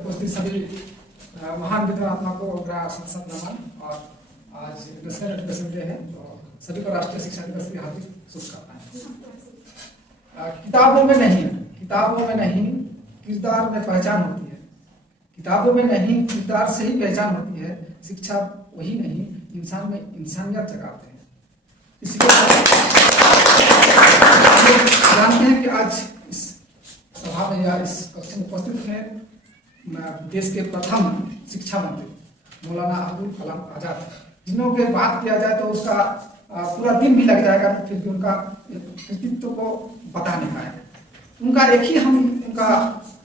उपस्थित सभी महान विद्वात्मा को सत नमन। और आज नेशनल एजुकेशन डे है, तो सभी को राष्ट्रीय शिक्षा दिवस की हार्दिक शुभकामनाएं। किताबों में नहीं किरदार में पहचान होती है। किताबों में नहीं किरदार से ही पहचान होती है। शिक्षा वही नहीं इंसान में इंसानियत जगाते हैं। इसी के जानते हैं कि आज इस सभा में या इस कक्ष में उपस्थित हैं देश के प्रथम शिक्षा मंत्री मौलाना अबुल कलाम आजाद, जिन्हों के बात किया जाए तो उसका पूरा दिन भी लग जाएगा, फिर भी उनका कृतित्व को बता नहीं पाए। उनका एक ही हम उनका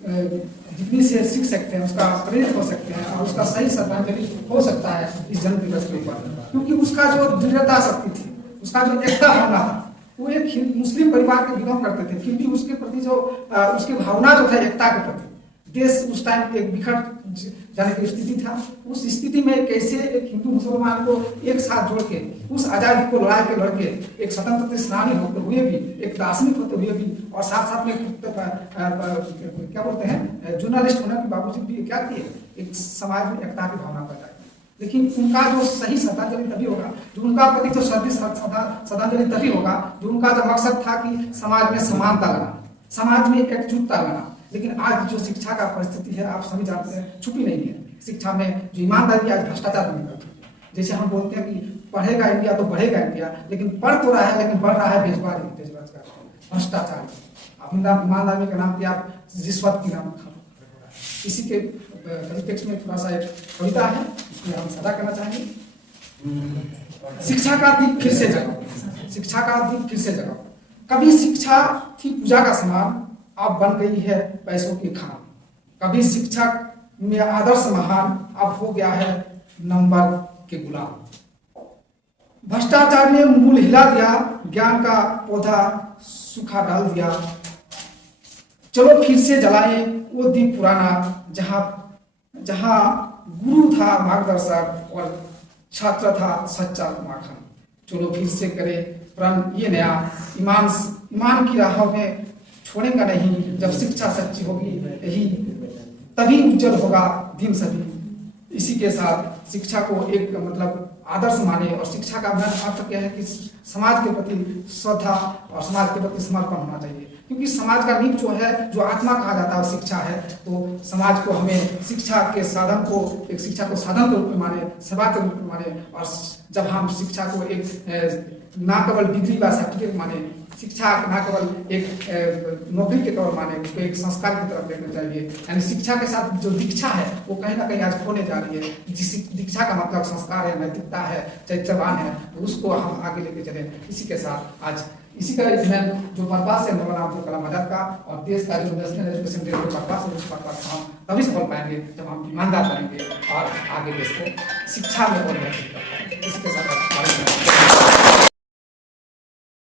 जितनी से सीख सकते हैं, उसका प्रेरित हो सकते हैं और उसका सही श्रद्धांजलि हो सकता है इस जन्म दिवस के ऊपर, क्योंकि उसका जो दृढ़ता शक्ति थी, उसका जो एकता भावना था, वो एक मुस्लिम परिवार के बिलोंग करते थे, क्योंकि उसके प्रति जो उसकी भावना जो था एकता के प्रति, देश उस टाइम एक बिखर जाने की स्थिति था। उस स्थिति में कैसे एक हिंदू मुसलमान को एक साथ जोड़ के उस आजादी को लड़के एक स्वतंत्रता सेनानी होते हुए भी, एक दार्शनिक होते हुए भी, और साथ साथ में क्या बोलते हैं जर्नलिस्ट होने के बावजूद भी क्या किए, एक समाज में एकता की भावना पैदा की। लेकिन उनका जो सही श्रद्धांजलि तभी होगा, जो उनका प्रति जो श्रद्धांजलि तभी होगा जो उनका जो मकसद था कि समाज में समानता लाना, समाज में एकजुटता लाना। लेकिन आज जो शिक्षा का परिस्थिति है आप सभी जानते हैं, छुपी नहीं है। शिक्षा में जो ईमानदारी आज भ्रष्टाचार बन गया। जैसे हम बोलते हैं कि पढ़ेगा इंडिया तो बढ़ेगा इंडिया, लेकिन पढ़ तो रहा है लेकिन बढ़ रहा है बेजबारी, भ्रष्टाचार। ईमानदारी के नाम पे आप रिश्वत की नाम। इसी के परिप्रेक्ष्य में थोड़ा सा एक कविता है, इसमें हम सदा करना चाहेंगे। शिक्षा का दीप फिर से जगाओ, शिक्षा का दीप फिर से जगाओ। कभी शिक्षा थी पूजा का समान, अब बन गई है पैसों की खान। कभी शिक्षक में आदर्श महान, अब हो गया है नंबर के गुलाम। भ्रष्टाचार ने मूल हिला दिया, ज्ञान का पौधा सूखा डाल दिया। चलो फिर से जलाएं वो दीप पुराना, जहां गुरु था मार्गदर्शक और छात्र था सच्चा माखन। चलो फिर से करे प्रण ये नया, ईमान की राहों में छोड़ेगा नहीं। जब शिक्षा सच्ची होगी यही तभी उज्जवल होगा दिन सभी। इसी के साथ शिक्षा को एक आदर्श माने, और शिक्षा का अर्थ क्या है कि समाज के प्रति श्रद्धा और समाज के प्रति समर्पण होना चाहिए, क्योंकि समाज का नींव जो है, जो आत्मा कहा जाता है शिक्षा है। तो समाज को हमें शिक्षा के साधन को एक शिक्षा को साधन के रूप में माने, सेवा के रूप में माने। और जब हम शिक्षा को एक ना केवल डिग्री व सर्टिफिकेट माने, शिक्षा ना केवल एक नौकरी के तौर माने, उसको एक संस्कार की तरफ देखना चाहिए। यानी शिक्षा के साथ जो दीक्षा है वो कहीं ना कहीं आज खोने जा रही है। जिस दीक्षा का मतलब संस्कार है, नैतिकता है, चरित्रवान है, तो उसको हम आगे लेके चले। इसी के साथ आज इसी का जो पर्पस है मौलाना अब्दुल कलाम आजाद का, और देश का जो नेशनल एजुकेशन डे पर्पस है, उस पर्पस हम तभी सफल पाएंगे जब हम ईमानदार बनेंगे और आगे देश को शिक्षा में और बेहतर कर पाएंगे। इसी के साथ